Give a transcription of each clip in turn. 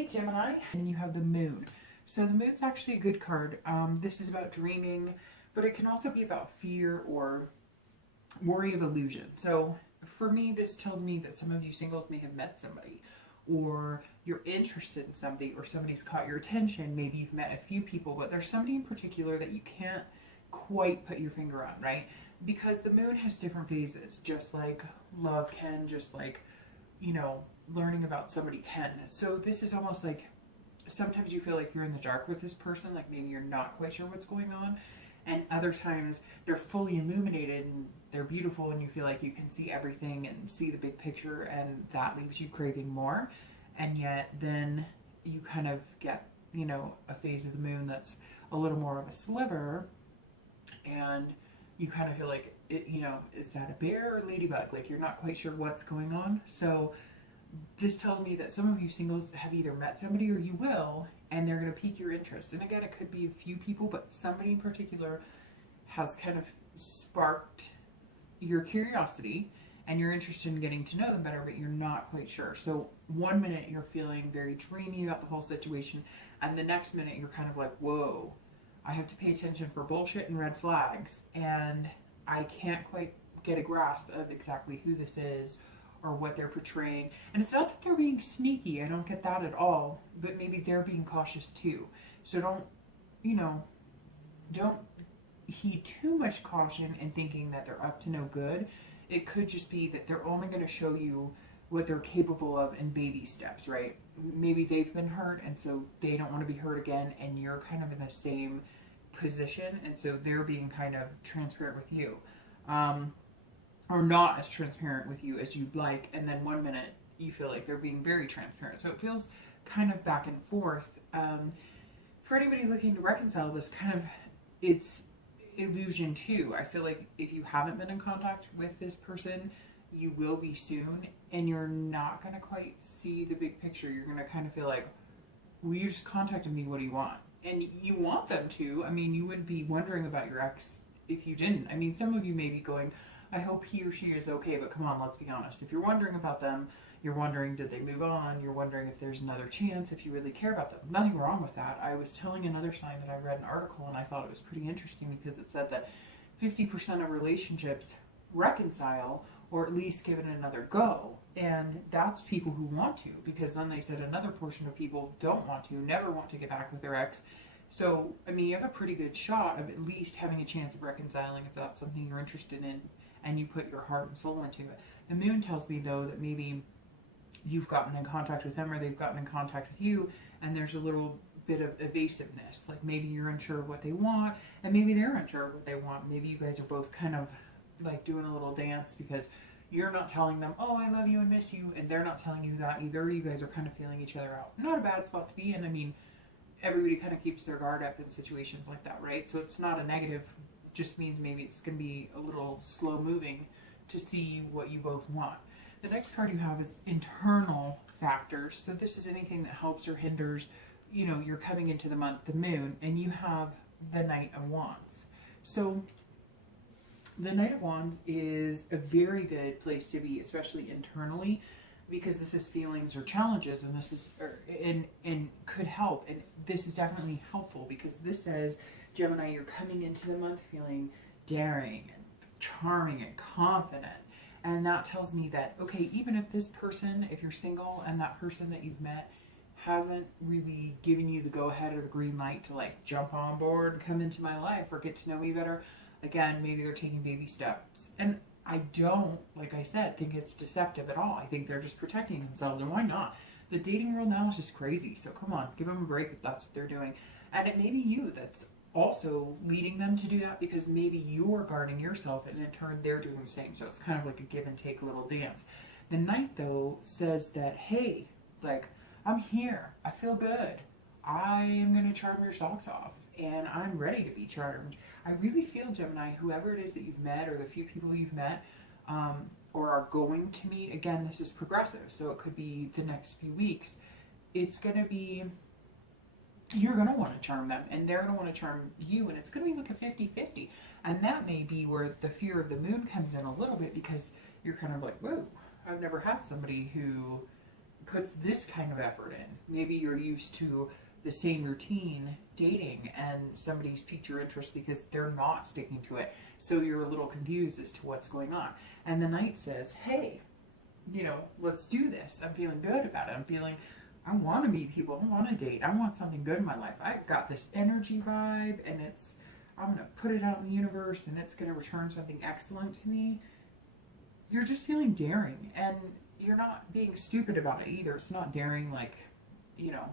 Hey Gemini, and you have the moon. So the moon's actually a good card. This is about dreaming, but it can also be about fear or worry of illusion. So for me, this tells me that some of you singles may have met somebody, or you're interested in somebody, or somebody's caught your attention. Maybe you've met a few people, but there's somebody in particular that you can't quite put your finger on, right? Because the moon has different phases, just like love can, just like, you know, learning about somebody can. So this is almost like sometimes you feel like you're in the dark with this person, like maybe you're not quite sure what's going on, and other times they're fully illuminated and they're beautiful and you feel like you can see everything and see the big picture, and that leaves you craving more. And yet then you kind of get, you know, a phase of the moon that's a little more of a sliver, and you kind of feel like it, you know, is that a bear or a ladybug? Like you're not quite sure what's going on. So this tells me that some of you singles have either met somebody or you will, and they're going to pique your interest. And again, it could be a few people, but somebody in particular has kind of sparked your curiosity and you're interested in getting to know them better, but you're not quite sure. So one minute you're feeling very dreamy about the whole situation, and the next minute you're kind of like, whoa, I have to pay attention for bullshit and red flags, and I can't quite get a grasp of exactly who this is or what they're portraying. And it's not that they're being sneaky, I don't get that at all, but maybe they're being cautious too. So don't, you know, don't heed too much caution in thinking that they're up to no good. It could just be that they're only going to show you what they're capable of in baby steps, right? Maybe they've been hurt and so they don't want to be hurt again, and you're kind of in the same position, and so they're being kind of transparent with you. Or not as transparent with you as you'd like, and then one minute you feel like they're being very transparent. So it feels kind of back and forth. For anybody looking to reconcile this, kind of, it's illusion too. I feel like if you haven't been in contact with this person, you will be soon, and you're not going to quite see the big picture. You're going to kind of feel like, well, you just contacted me, what do you want? And you want them to. I mean, you wouldn't be wondering about your ex if you didn't. I mean, some of you may be going, I hope he or she is okay, but come on, let's be honest. If you're wondering about them, you're wondering, did they move on? You're wondering if there's another chance, if you really care about them. Nothing wrong with that. I was telling another sign that I read an article, and I thought it was pretty interesting because it said that 50% of relationships reconcile, or at least give it another go. And that's people who want to, because then they said another portion of people don't want to, never want to get back with their ex. So, I mean, you have a pretty good shot of at least having a chance of reconciling if that's something you're interested in and you put your heart and soul into it. The moon tells me, though, that maybe you've gotten in contact with them or they've gotten in contact with you, and there's a little bit of evasiveness. Like maybe you're unsure of what they want, and maybe they're unsure of what they want. Maybe you guys are both kind of like doing a little dance because you're not telling them, oh, I love you and miss you, and they're not telling you that either. You guys are kind of feeling each other out. Not a bad spot to be in. I mean, everybody kind of keeps their guard up in situations like that, right? So it's not a negative. Just means maybe it's going to be a little slow moving to see what you both want. The next card you have is internal factors. So this is anything that helps or hinders, you know, you're coming into the month, the moon, and you have the Knight of Wands. So the Knight of Wands is a very good place to be, especially internally, because this is feelings or challenges, and this is and could help, and this is definitely helpful because this says, Gemini, you're coming into the month feeling daring and charming and confident. And that tells me that, okay, even if this person, if you're single and that person that you've met hasn't really given you the go-ahead or the green light to like jump on board, come into my life, or get to know me better, again, maybe they're taking baby steps. And I don't, like I said, think it's deceptive at all. I think they're just protecting themselves, and why not? The dating world now is just crazy, so come on, give them a break if that's what they're doing. And it may be you that's also leading them to do that, because maybe you're guarding yourself and in turn they're doing the same. So it's kind of like a give and take little dance. The Knight, though, says that, hey, like, I'm here, I feel good, I am going to charm your socks off, and I'm ready to be charmed. I really feel, Gemini, whoever it is that you've met, or the few people you've met or are going to meet, again, this is progressive, so it could be the next few weeks, it's going to be, you're going to want to charm them, and they're going to want to charm you, and it's going to be like a 50-50. And that may be where the fear of the moon comes in a little bit, because you're kind of like, whoa, I've never had somebody who puts this kind of effort in. Maybe you're used to the same routine dating and somebody's piqued your interest because they're not sticking to it. So you're a little confused as to what's going on. And the Knight says, hey, you know, let's do this. I'm feeling good about it. I want to meet people. I want to date. I want something good in my life. I've got this energy vibe, and I'm going to put it out in the universe, and it's going to return something excellent to me. You're just feeling daring, and you're not being stupid about it either. It's not daring like, you know,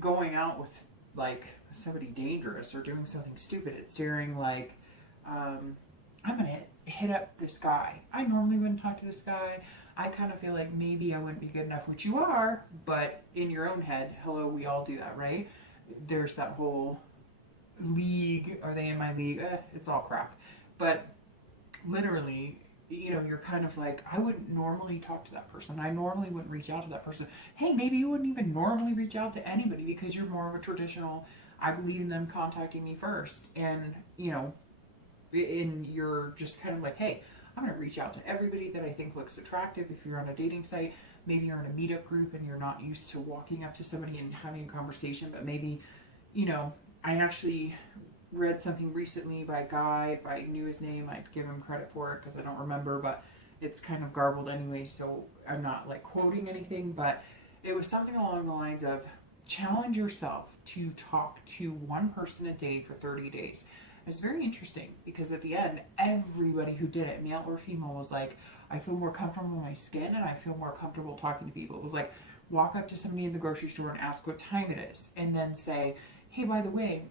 going out with like somebody dangerous or doing something stupid. It's daring like, I'm going to hit up this guy. I normally wouldn't talk to this guy. I kind of feel like maybe I wouldn't be good enough, which you are, but in your own head, hello, we all do that, right? There's that whole league, are they in my league? It's all crap. But literally, you know, you're kind of like, I wouldn't normally talk to that person. I normally wouldn't reach out to that person. Hey, maybe you wouldn't even normally reach out to anybody because you're more of a traditional, I believe in them contacting me first. And, you know, and you're just kind of like, hey, I'm going to reach out to everybody that I think looks attractive. If you're on a dating site, maybe you're in a meetup group and you're not used to walking up to somebody and having a conversation, but maybe, you know, I actually read something recently by a guy. If I knew his name, I'd give him credit for it because I don't remember, but it's kind of garbled anyway, so I'm not like quoting anything, but it was something along the lines of challenge yourself to talk to one person a day for 30 days. It's very interesting because at the end, everybody who did it, male or female, was like, I feel more comfortable in my skin and I feel more comfortable talking to people. It was like, walk up to somebody in the grocery store and ask what time it is, and then say, hey, by the way,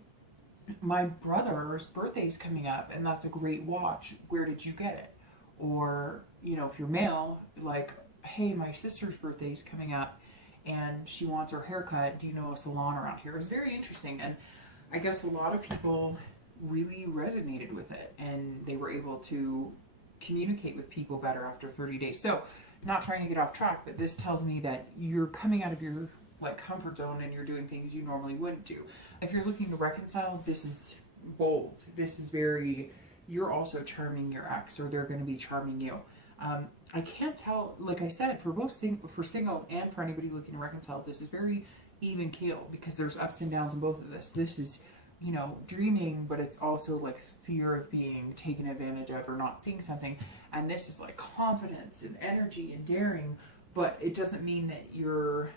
my brother's birthday's coming up and that's a great watch. Where did you get it? Or, you know, if you're male, like, hey, my sister's birthday's coming up and she wants her haircut. Do you know a salon around here? It's very interesting. And I guess a lot of people really resonated with it and they were able to communicate with people better after 30 days. So not trying to get off track, but this tells me that you're coming out of your like comfort zone and you're doing things you normally wouldn't do. If you're looking to reconcile, this is bold. This is very, you're also charming your ex, or they're going to be charming you. I can't tell, like I said, for both for single and for anybody looking to reconcile, this is very even keel because there's ups and downs in both of this. This is, you know, dreaming, but it's also like fear of being taken advantage of or not seeing something. And this is like confidence and energy and daring, but it doesn't mean that you're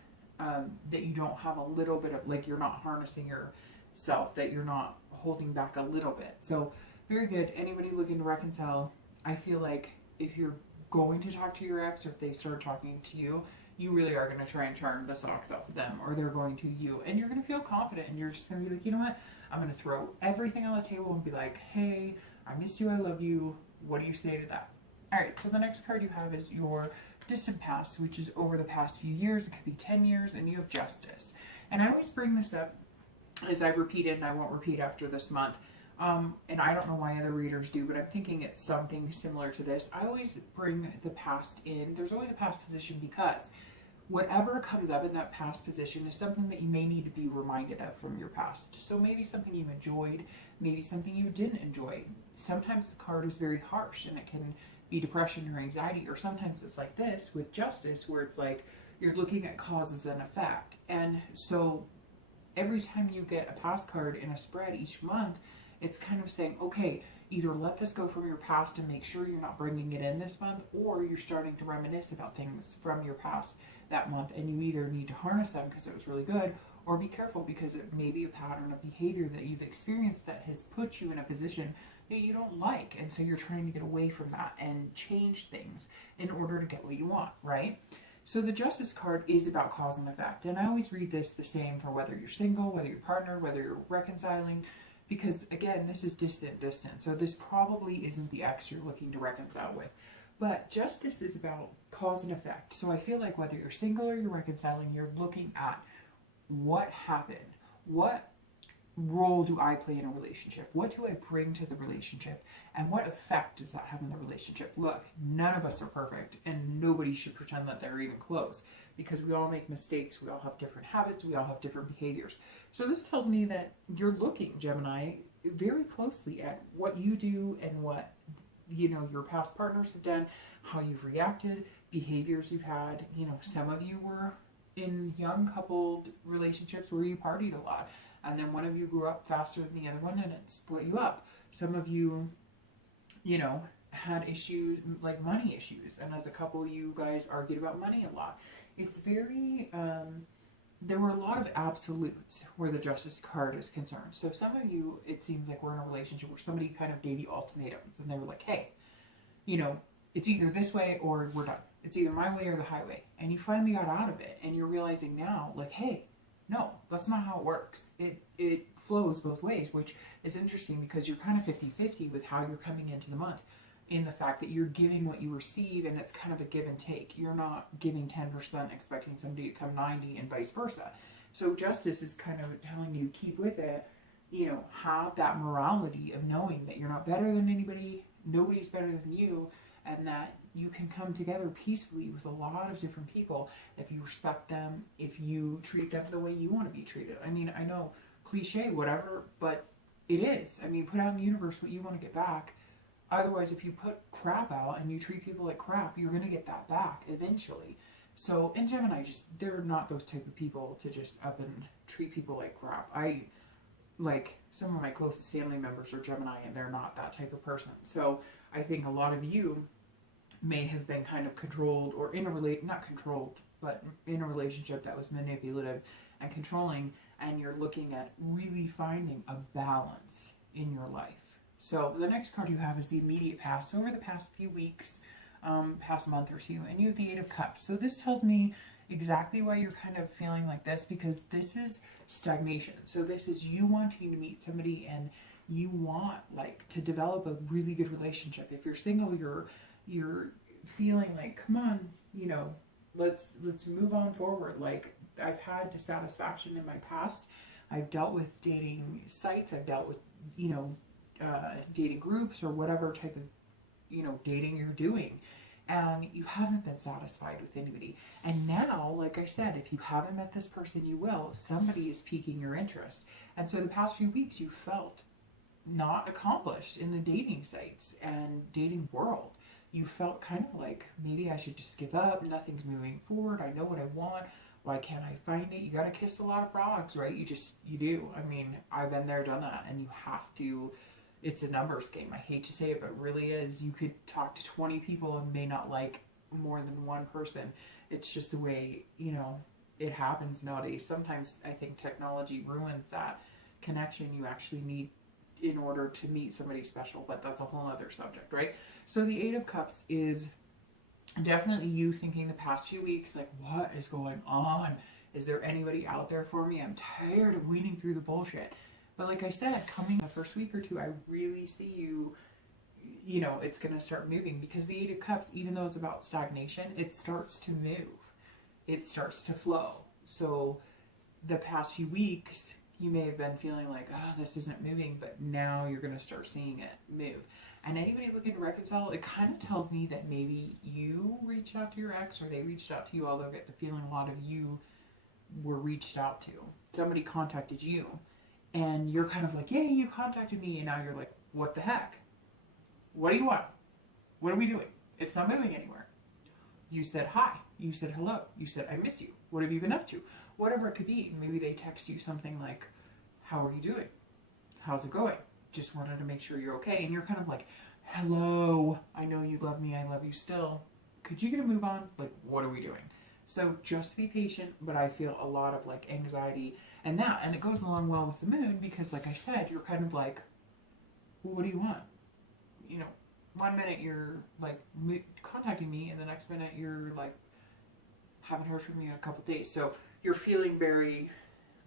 that you don't have a little bit of, like, you're not harnessing yourself, that you're not holding back a little bit. So very good. Anybody looking to reconcile, I feel like if you're going to talk to your ex, or if they start talking to you, you really are going to try and charm the socks off of them, or they're going to you, and you're going to feel confident, and you're just going to be like, you know what, I'm going to throw everything on the table and be like, hey, I missed you, I love you, what do you say to that? All right, so the next card you have is your distant past, which is over the past few years. It could be 10 years, and you have Justice. And I always bring this up, as I've repeated, and I won't repeat after this month, and I don't know why other readers do, but I'm thinking it's something similar to this. I always bring the past in. There's always a past position because whatever comes up in that past position is something that you may need to be reminded of from your past. So maybe something you enjoyed, maybe something you didn't enjoy. Sometimes the card is very harsh and it can be depression or anxiety, or sometimes it's like this with Justice, where it's like you're looking at causes and effect. And so every time you get a past card in a spread each month, it's kind of saying, okay, either let this go from your past and make sure you're not bringing it in this month, or you're starting to reminisce about things from your past that month, and you either need to harness them because it was really good, or be careful because it may be a pattern of behavior that you've experienced that has put you in a position that you don't like, and so you're trying to get away from that and change things in order to get what you want, right? So the Justice card is about cause and effect, and I always read this the same for whether you're single, whether you're partnered, whether you're reconciling, because again, this is distant, so this probably isn't the ex you're looking to reconcile with. But Justice is about cause and effect. So I feel like whether you're single or you're reconciling, you're looking at what happened, what role do I play in a relationship? What do I bring to the relationship? And what effect does that have in the relationship? Look, none of us are perfect, and nobody should pretend that they're even close, because we all make mistakes, we all have different habits, we all have different behaviors. So this tells me that you're looking, Gemini, very closely at what you do and what, you know, your past partners have done, how you've reacted, behaviors you've had. You know, some of you were in young coupled relationships where you partied a lot, and then one of you grew up faster than the other one and it split you up. Some of you, you know, had issues like money issues, and as a couple you guys argued about money a lot. It's very there were a lot of absolutes where the Justice card is concerned. So some of you, it seems like we're in a relationship where somebody kind of gave you ultimatums and they were like, hey, you know, it's either this way or we're done. It's either my way or the highway. And you finally got out of it and you're realizing now, like, hey, no, that's not how it works. It flows both ways, which is interesting because you're kind of 50-50 with how you're coming into the month, in the fact that you're giving what you receive, and it's kind of a give and take. You're not giving 10% expecting somebody to come 90 and vice versa. So Justice is kind of telling you, keep with it, you know, have that morality of knowing that you're not better than anybody, nobody's better than you, and that you can come together peacefully with a lot of different people if you respect them, if you treat them the way you want to be treated. I mean, I know, cliche, whatever, but it is. I mean, put out in the universe what you want to get back. Otherwise, if you put crap out and you treat people like crap, you're going to get that back eventually. So, and Gemini, just, they're not those type of people to just up and treat people like crap. Like, some of my closest family members are Gemini, and they're not that type of person. So, I think a lot of you may have been kind of controlled, or in a not controlled, but in a relationship that was manipulative and controlling, and you're looking at really finding a balance in your life. So the next card you have is the immediate past. So over the past few weeks, past month or two, and you have the Eight of Cups. So this tells me exactly why you're kind of feeling like this, because this is stagnation. So this is you wanting to meet somebody and you want, like, to develop a really good relationship. If you're single, you're feeling like, come on, you know, let's move on forward. Like, I've had dissatisfaction in my past. I've dealt with dating sites. I've dealt with, you know, dating groups or whatever type of, you know, dating you're doing, and you haven't been satisfied with anybody. And now, like I said, if you haven't met this person, you will. Somebody is piquing your interest. And so the past few weeks you felt not accomplished in the dating sites and dating world. You felt kind of like, maybe I should just give up. Nothing's moving forward. I know what I want. Why can't I find it? You got to kiss a lot of frogs, right? You do. I mean, I've been there, done that, and you have to. It's a numbers game. I hate to say it, but it really is. You could talk to 20 people and may not like more than one person. It's just the way, you know, it happens nowadays. Sometimes I think technology ruins that connection you actually need in order to meet somebody special, but that's a whole other subject, right? So the Eight of Cups is definitely you thinking the past few weeks, like, what is going on? Is there anybody out there for me? I'm tired of weeding through the bullshit. But like I said, coming the first week or two, I really see you, you know, it's going to start moving, because the Eight of Cups, even though it's about stagnation, it starts to move. It starts to flow. So the past few weeks, you may have been feeling like, oh, this isn't moving, but now you're going to start seeing it move. And anybody looking to reconcile, it kind of tells me that maybe you reached out to your ex, or they reached out to you, although I get the feeling a lot of you were reached out to. Somebody contacted you. And you're kind of like, yay, you contacted me. And now you're like, what the heck? What do you want? What are we doing? It's not moving anywhere. You said hi. You said hello. You said, I miss you. What have you been up to? Whatever it could be. Maybe they text you something like, how are you doing? How's it going? Just wanted to make sure you're okay. And you're kind of like, hello. I know you love me. I love you still. Could you get a move on? Like, what are we doing? So just be patient, but I feel a lot of like anxiety and that, and it goes along well with the moon, because like I said, you're kind of like, well, what do you want? You know, one minute you're like contacting me, and the next minute you're like, haven't heard from you in a couple days. So you're feeling very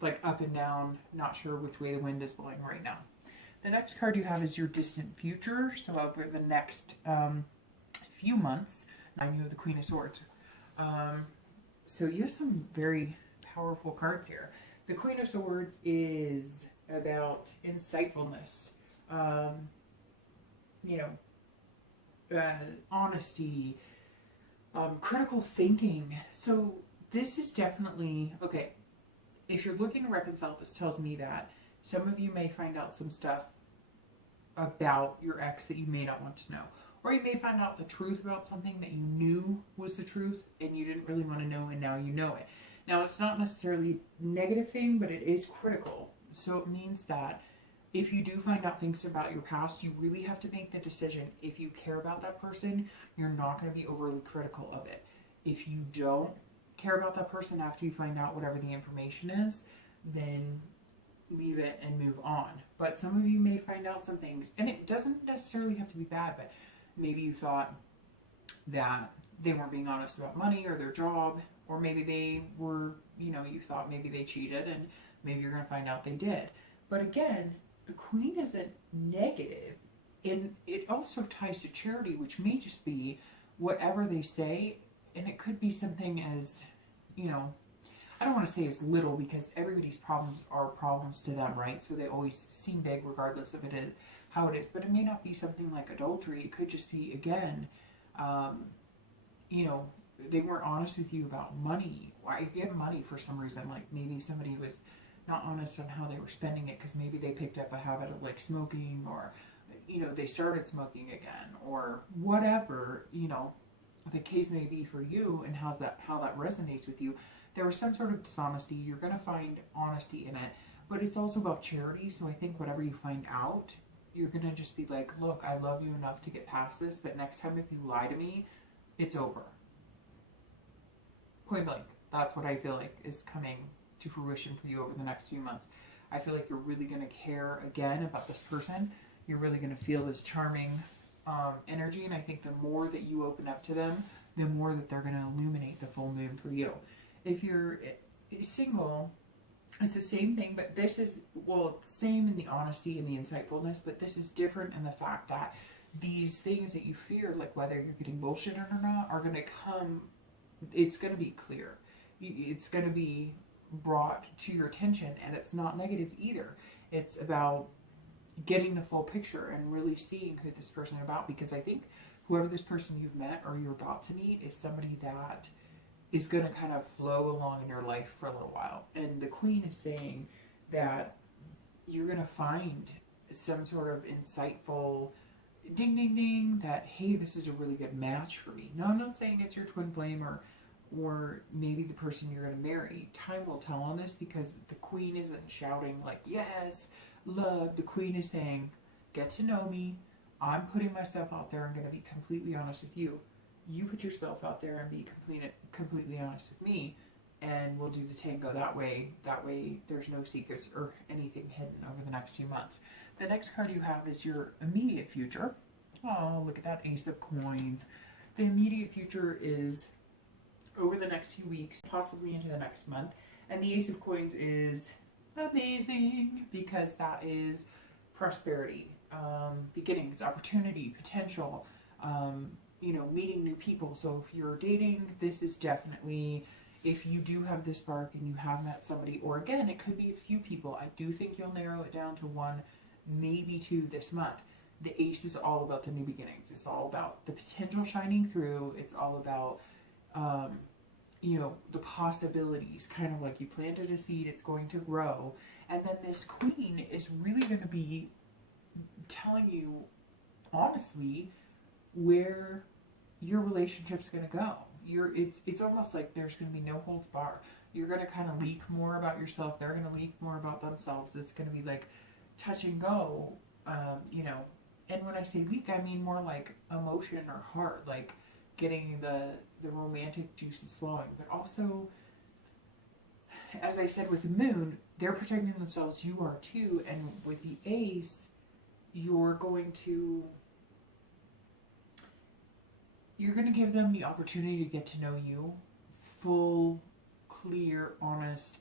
like up and down, not sure which way the wind is blowing right now. The next card you have is your distant future. So over the next few months, I knew the Queen of Swords. So you have some very powerful cards here. The Queen of Swords is about insightfulness, you know, honesty, critical thinking. So this is definitely, okay, if you're looking to reconcile, this tells me that some of you may find out some stuff about your ex that you may not want to know. Or you may find out the truth about something that you knew was the truth and you didn't really want to know, and now you know it. Now, it's not necessarily a negative thing, but it is critical. So it means that if you do find out things about your past, you really have to make the decision. If you care about that person, you're not going to be overly critical of it. If you don't care about that person after you find out whatever the information is, then leave it and move on. But some of you may find out some things, and it doesn't necessarily have to be bad, but maybe you thought that they weren't being honest about money or their job, or maybe they were, you know, you thought maybe they cheated, and maybe you're going to find out they did. But again, the Queen isn't negative, and it also ties to charity, which may just be whatever they say, and it could be something as, you know, I don't want to say as little, because everybody's problems are problems to them, right? So they always seem big regardless of it is how it is. But it may not be something like adultery. It could just be, again, you know, they weren't honest with you about money. Why you get money for some reason? Like maybe somebody was not honest on how they were spending it, because maybe they picked up a habit of like smoking, or, you know, they started smoking again, or whatever, you know, the case may be for you, and how that resonates with you. There was some sort of dishonesty. You're going to find honesty in it, but it's also about charity. So I think whatever you find out, you're going to just be like, look, I love you enough to get past this, but next time if you lie to me, it's over. Point blank. That's what I feel like is coming to fruition for you over the next few months. I feel like you're really going to care again about this person. You're really going to feel this charming energy, and I think the more that you open up to them, the more that they're going to illuminate the full moon for you. If you're single, it's the same thing, but this is, well, same in the honesty and the insightfulness, but this is different in the fact that these things that you fear, like whether you're getting bullshitted or not, are going to come, it's going to be clear. It's going to be brought to your attention, and it's not negative either. It's about getting the full picture and really seeing who this person is about, because I think whoever this person you've met or you're about to meet is somebody that is going to kind of flow along in your life for a little while. And the Queen is saying that you're going to find some sort of insightful ding ding ding that, hey, this is a really good match for me. No, I'm not saying it's your twin flame or maybe the person you're going to marry. Time will tell on this, because the Queen isn't shouting like, yes, love. The Queen is saying, get to know me. I'm putting myself out there. I'm going to be completely honest with you. You put yourself out there and be completely honest with me, and we'll do the tango that way. That way there's no secrets or anything hidden over the next few months. The next card you have is your immediate future. Oh, look at that Ace of Coins. The immediate future is over the next few weeks, possibly into the next month. And the Ace of Coins is amazing, because that is prosperity, beginnings, opportunity, potential, you know, meeting new people. So if you're dating, this is definitely, if you do have this spark and you have met somebody, or again, it could be a few people. I do think you'll narrow it down to one, maybe two this month. The Ace is all about the new beginnings. It's all about the potential shining through. It's all about, you know, the possibilities, kind of like you planted a seed, it's going to grow. And then this Queen is really going to be telling you, honestly, where your relationship's going to go. It's almost like there's going to be no holds bar. You're going to kind of leak more about yourself. They're going to leak more about themselves. It's going to be like touch and go, you know. And when I say leak, I mean more like emotion or heart, like getting the romantic juices flowing. But also, as I said with the moon, they're protecting themselves. You are too. And with the Ace, you're going to give them the opportunity to get to know you. Full, clear, honest,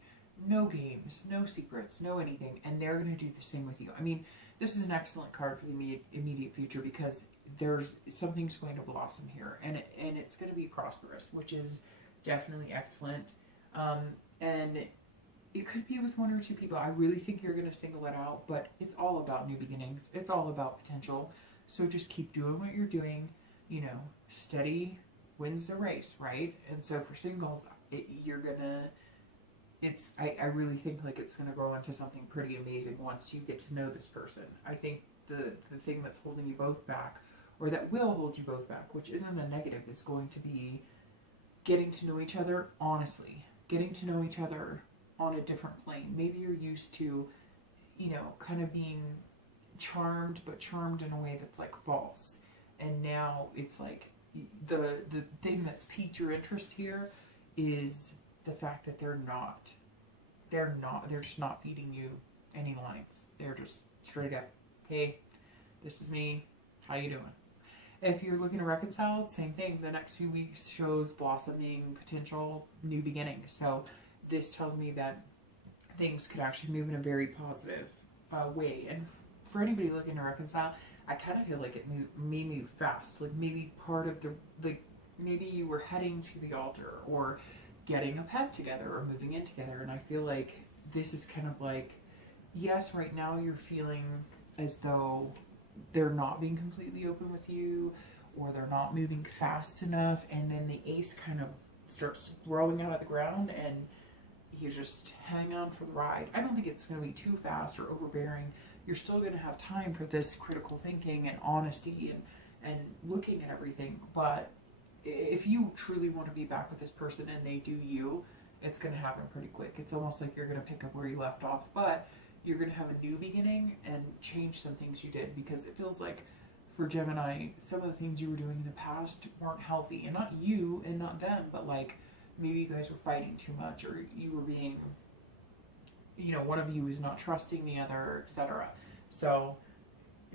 no games, no secrets, no anything. And they're going to do the same with you. I mean, this is an excellent card for the immediate future, because something's going to blossom here, and it's going to be prosperous, which is definitely excellent. And it could be with one or two people. I really think you're going to single it out, but it's all about new beginnings. It's all about potential. So just keep doing what you're doing. You know, steady wins the race, right? And so for singles, I really think like it's going to grow into something pretty amazing once you get to know this person. I think the thing that's holding you both back or that will hold you both back, which isn't a negative. It's going to be getting to know each other honestly, getting to know each other on a different plane. Maybe you're used to, you know, kind of being charmed, but charmed in a way that's like false. And now it's like the thing that's piqued your interest here is the fact that they're just not feeding you any lines. They're just straight up, hey, this is me, how you doing? If you're looking to reconcile, same thing. The next few weeks shows blossoming, potential, new beginnings. So this tells me that things could actually move in a very positive way. And for anybody looking to reconcile, I kind of feel like it may move fast. Like maybe part of maybe you were heading to the altar or getting a pet together or moving in together. And I feel like this is kind of like, yes, right now you're feeling as though they're not being completely open with you, or they're not moving fast enough, and then the ace kind of starts growing out of the ground and you just hang on for the ride. I don't think it's going to be too fast or overbearing. You're still going to have time for this critical thinking and honesty and looking at everything. But if you truly want to be back with this person and they do you, it's going to happen pretty quick. It's almost like you're going to pick up where you left off, but you're going to have a new beginning and change some things you did, because it feels like for Gemini, some of the things you were doing in the past weren't healthy. And not you and not them, but like maybe you guys were fighting too much, or you were being, you know, one of you is not trusting the other, etc. So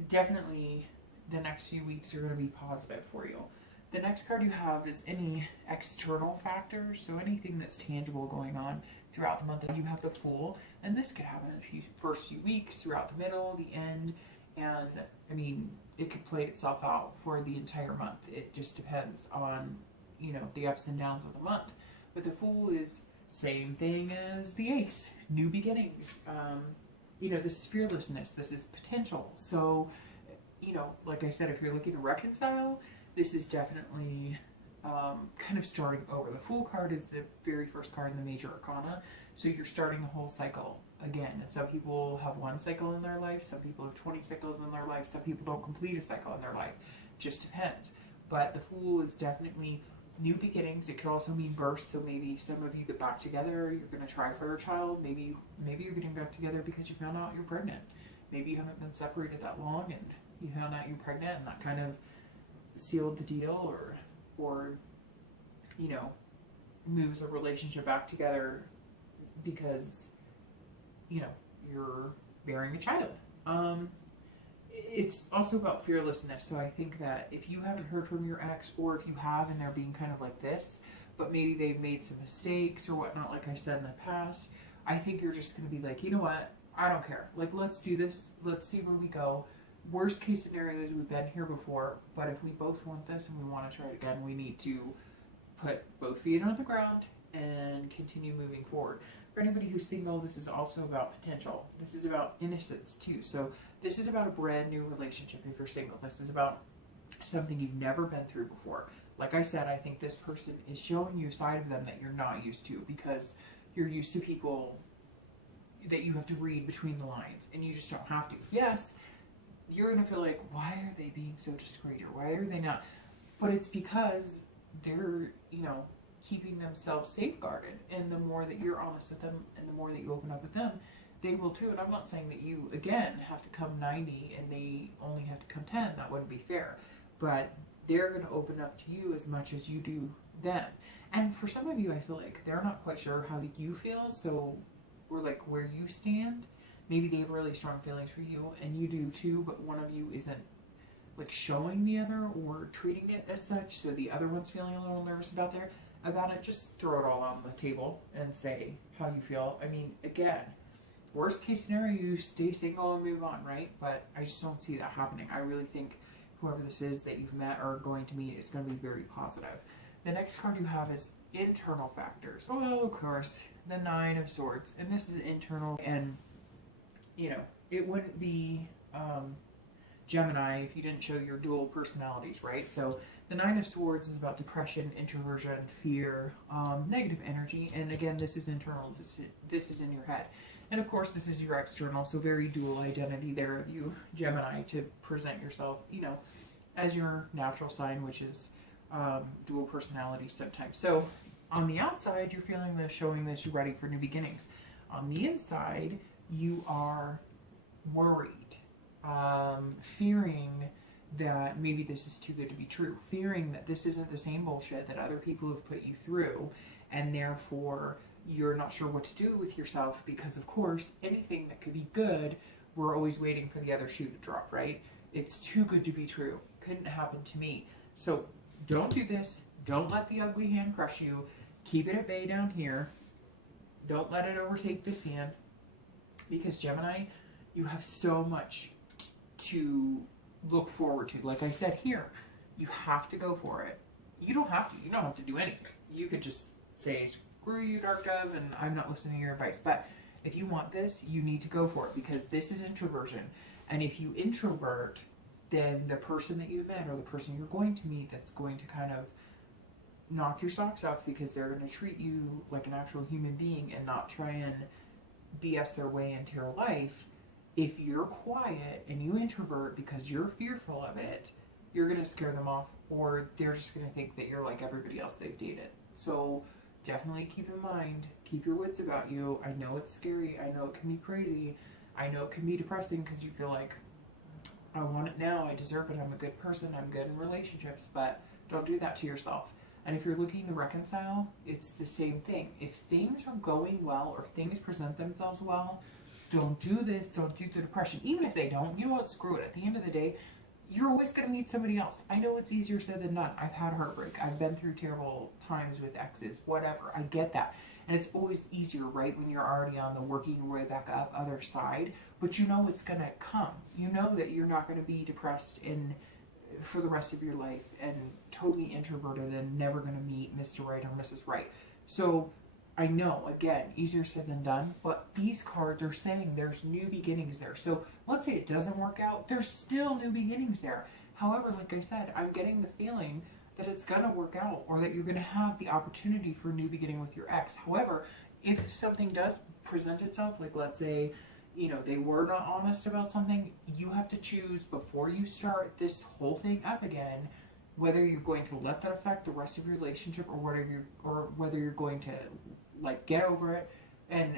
definitely the next few weeks are going to be positive for you. The next card you have is any external factors, so anything that's tangible going on throughout the month. You have the Fool, and this could happen in the first few weeks, throughout the middle, the end, and I mean, it could play itself out for the entire month. It just depends on, you know, the ups and downs of the month. But the Fool is same thing as the Ace, new beginnings. You know, this is fearlessness, this is potential. So, you know, like I said, if you're looking to reconcile, this is definitely kind of starting over. The Fool card is the very first card in the major arcana, so you're starting a whole cycle again. And some people have one cycle in their life, some people have 20 cycles in their life, some people don't complete a cycle in their life, just depends. But the Fool is definitely new beginnings. It could also mean birth, so maybe some of you get back together, you're going to try for a child. Maybe you're getting back together because you found out you're pregnant. Maybe you haven't been separated that long and you found out you're pregnant, and that kind of sealed the deal, or you know, moves a relationship back together because, you know, you're bearing a child. It's also about fearlessness. So I think that if you haven't heard from your ex, or if you have and they're being kind of like this, but maybe they've made some mistakes or whatnot, like I said in the past, I think you're just going to be like, you know what, I don't care. Like, let's do this. Let's see where we go. Worst case scenario is we've been here before, but if we both want this and we want to try it again, we need to put both feet on the ground and continue moving forward. For anybody who's single, this is also about potential. This is about innocence too. So this is about a brand new relationship if you're single. This is about something you've never been through before. Like I said, I think this person is showing you a side of them that you're not used to, because you're used to people that you have to read between the lines, and you just don't have to. Yes, you're going to feel like, why are they being so discreet, or why are they not? But it's because they're, you know, keeping themselves safeguarded. And the more that you're honest with them and the more that you open up with them, they will too. And I'm not saying that you, again, have to come 90 and they only have to come 10. That wouldn't be fair. But they're going to open up to you as much as you do them. And for some of you, I feel like they're not quite sure how you feel. So, or like where you stand. Maybe they have really strong feelings for you and you do too, but one of you isn't like showing the other or treating it as such. So the other one's feeling a little nervous about it. Just throw it all on the table and say how you feel. I mean, again, worst case scenario, you stay single and move on, right? But I just don't see that happening. I really think whoever this is that you've met or are going to meet is going to be very positive. The next card you have is internal factors. Well, of course, the Nine of Swords. And this is internal, and you know, it wouldn't be Gemini if you didn't show your dual personalities, right? So the Nine of Swords is about depression, introversion, fear, negative energy. And again, this is internal. This is in your head. And of course, this is your external. So very dual identity there of you, Gemini, to present yourself, you know, as your natural sign, which is dual personality sometimes. So on the outside, you're feeling this, showing this, you're ready for new beginnings. On the inside, you are worried, fearing that maybe this is too good to be true, fearing that this isn't the same bullshit that other people have put you through, and therefore you're not sure what to do with yourself, because of course anything that could be good, we're always waiting for the other shoe to drop, right? It's too good to be true. Couldn't happen to me. So don't do this. Don't let the ugly hand crush you. Keep it at bay down here. Don't let it overtake this hand, because Gemini, you have so much to look forward to. Like I said here, you have to go for it. You don't have to. You don't have to do anything. You could just say, screw you, Dark Dove, and I'm not listening to your advice. But if you want this, you need to go for it, because this is introversion. And if you introvert, then the person that you met or the person you're going to meet that's going to kind of knock your socks off, because they're going to treat you like an actual human being and not try and BS their way into your life. If you're quiet and you introvert because you're fearful of it, you're going to scare them off, or they're just going to think that you're like everybody else they've dated. So definitely keep in mind, keep your wits about you. I know it's scary. I know it can be crazy. I know it can be depressing, because you feel like, I want it now, I deserve it, I'm a good person, I'm good in relationships, but don't do that to yourself. And if you're looking to reconcile, it's the same thing. If things are going well, or things present themselves well, don't do this, don't do the depression. Even if they don't, you know what, screw it. At the end of the day, you're always going to meet somebody else. I know it's easier said than done. I've had heartbreak. I've been through terrible times with exes, whatever. I get that. And it's always easier, right, when you're already on the working your way back up other side. But you know it's going to come. You know that you're not going to be depressed for the rest of your life and totally introverted and never going to meet Mr. Right or Mrs. Right. So I know, again, easier said than done, but these cards are saying there's new beginnings there. So let's say it doesn't work out, there's still new beginnings there. However, like I said, I'm getting the feeling that it's going to work out, or that you're going to have the opportunity for a new beginning with your ex. However, if something does present itself, like let's say, you know, they were not honest about something, you have to choose before you start this whole thing up again, whether you're going to let that affect the rest of your relationship, or whether you're going to like get over it and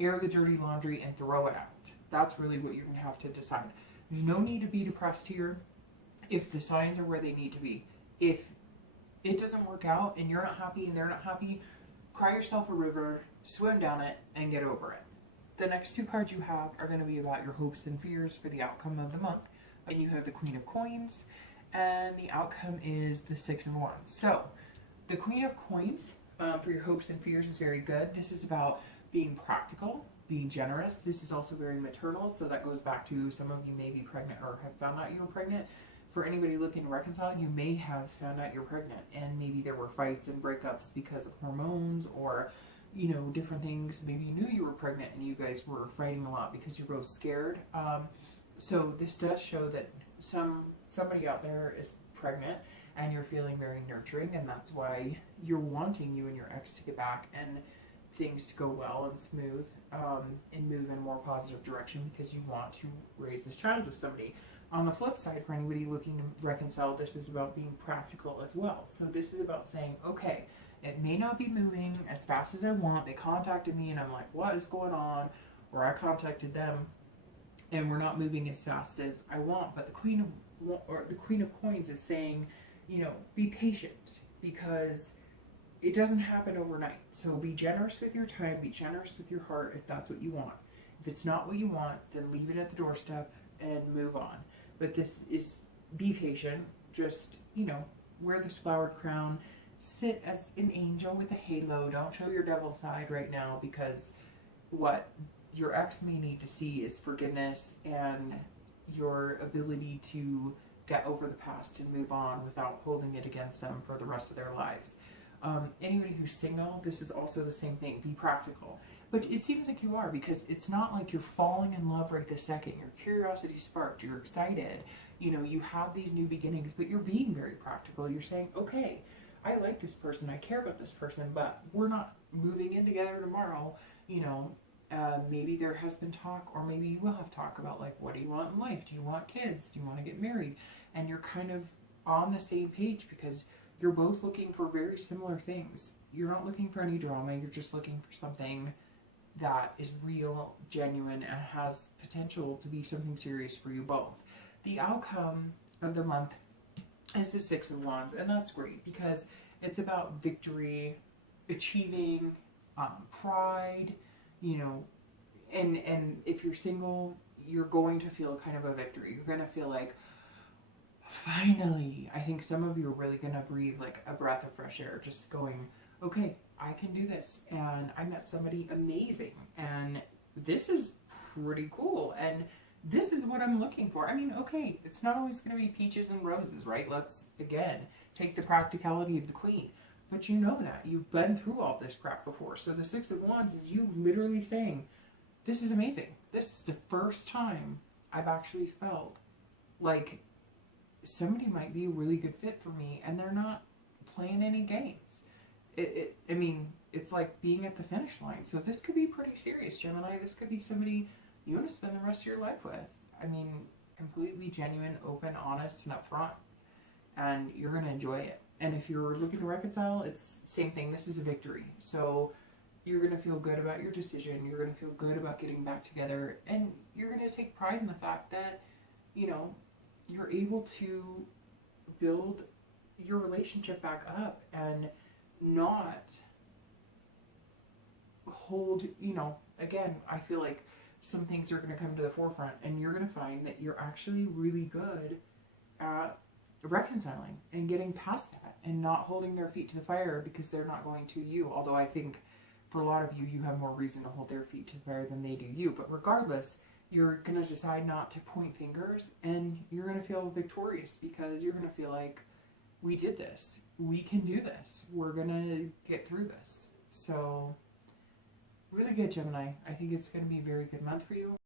air the dirty laundry and throw it out. That's really what you're going to have to decide. There's no need to be depressed here if the signs are where they need to be. If it doesn't work out and you're not happy and they're not happy, cry yourself a river, swim down it, and get over it. The next two cards you have are going to be about your hopes and fears for the outcome of the month. And you have the Queen of Coins, and the outcome is the Six of Wands. So the Queen of Coins for your hopes and fears is very good. This is about being practical, being generous. This is also very maternal, so that goes back to some of you may be pregnant or have found out you were pregnant. For anybody looking to reconcile, you may have found out you're pregnant, and maybe there were fights and breakups because of hormones, or you know, different things. Maybe you knew you were pregnant and you guys were fighting a lot because you're both scared. So this does show that somebody out there is pregnant and you're feeling very nurturing, and that's why you're wanting you and your ex to get back and things to go well and smooth, and move in a more positive direction, because you want to raise this child with somebody. On the flip side, for anybody looking to reconcile, this is about being practical as well. So this is about saying, okay, it may not be moving as fast as I want. They contacted me and I'm like, what is going on? Or I contacted them and we're not moving as fast as I want. But the Queen of Coins is saying, you know, be patient, because it doesn't happen overnight. So be generous with your time, be generous with your heart if that's what you want. If it's not what you want, then leave it at the doorstep and move on. But this is, be patient. Just, you know, wear this flowered crown. Sit as an angel with a halo. Don't show your devil side right now, because what your ex may need to see is forgiveness and your ability to get over the past and move on without holding it against them for the rest of their lives. Anybody who's single, this is also the same thing. Be practical. But it seems like you are, because it's not like you're falling in love right this second. Your curiosity sparked. You're excited. You know, you have these new beginnings, but you're being very practical. You're saying, okay, I like this person, I care about this person, but we're not moving in together tomorrow. You know, Maybe there has been talk, or maybe you will have talk about, like, what do you want in life? Do you want kids? Do you want to get married? And you're kind of on the same page because you're both looking for very similar things. You're not looking for any drama. You're just looking for something that is real, genuine, and has potential to be something serious for you both. The outcome of the month is the Six of Wands, and that's great because it's about victory, achieving, pride, you know, and if you're single, you're going to feel kind of a victory. You're going to feel like, finally. I think some of you are really going to breathe like a breath of fresh air, just going, okay, I can do this, and I met somebody amazing, and this is pretty cool, and this is what I'm looking for. I mean, okay, it's not always going to be peaches and roses, right? Let's, again, take the practicality of the Queen. But you know that. You've been through all this crap before. So the Six of Wands is you literally saying, this is amazing. This is the first time I've actually felt like somebody might be a really good fit for me, and they're not playing any games. I mean, it's like being at the finish line. So this could be pretty serious, Gemini. This could be somebody you want to spend the rest of your life with. I mean, completely genuine, open, honest, and upfront. And you're going to enjoy it. And if you're looking to reconcile, it's the same thing. This is a victory. So you're going to feel good about your decision. You're going to feel good about getting back together. And you're going to take pride in the fact that, you know, you're able to build your relationship back up and not hold, you know, again, I feel like some things are going to come to the forefront, and you're going to find that you're actually really good at reconciling and getting past that and not holding their feet to the fire because they're not going to you. Although I think for a lot of you, you have more reason to hold their feet to the fire than they do you. But regardless, you're going to decide not to point fingers, and you're going to feel victorious because you're going to feel like, we did this. We can do this. We're going to get through this. So really good, Gemini. I think it's going to be a very good month for you.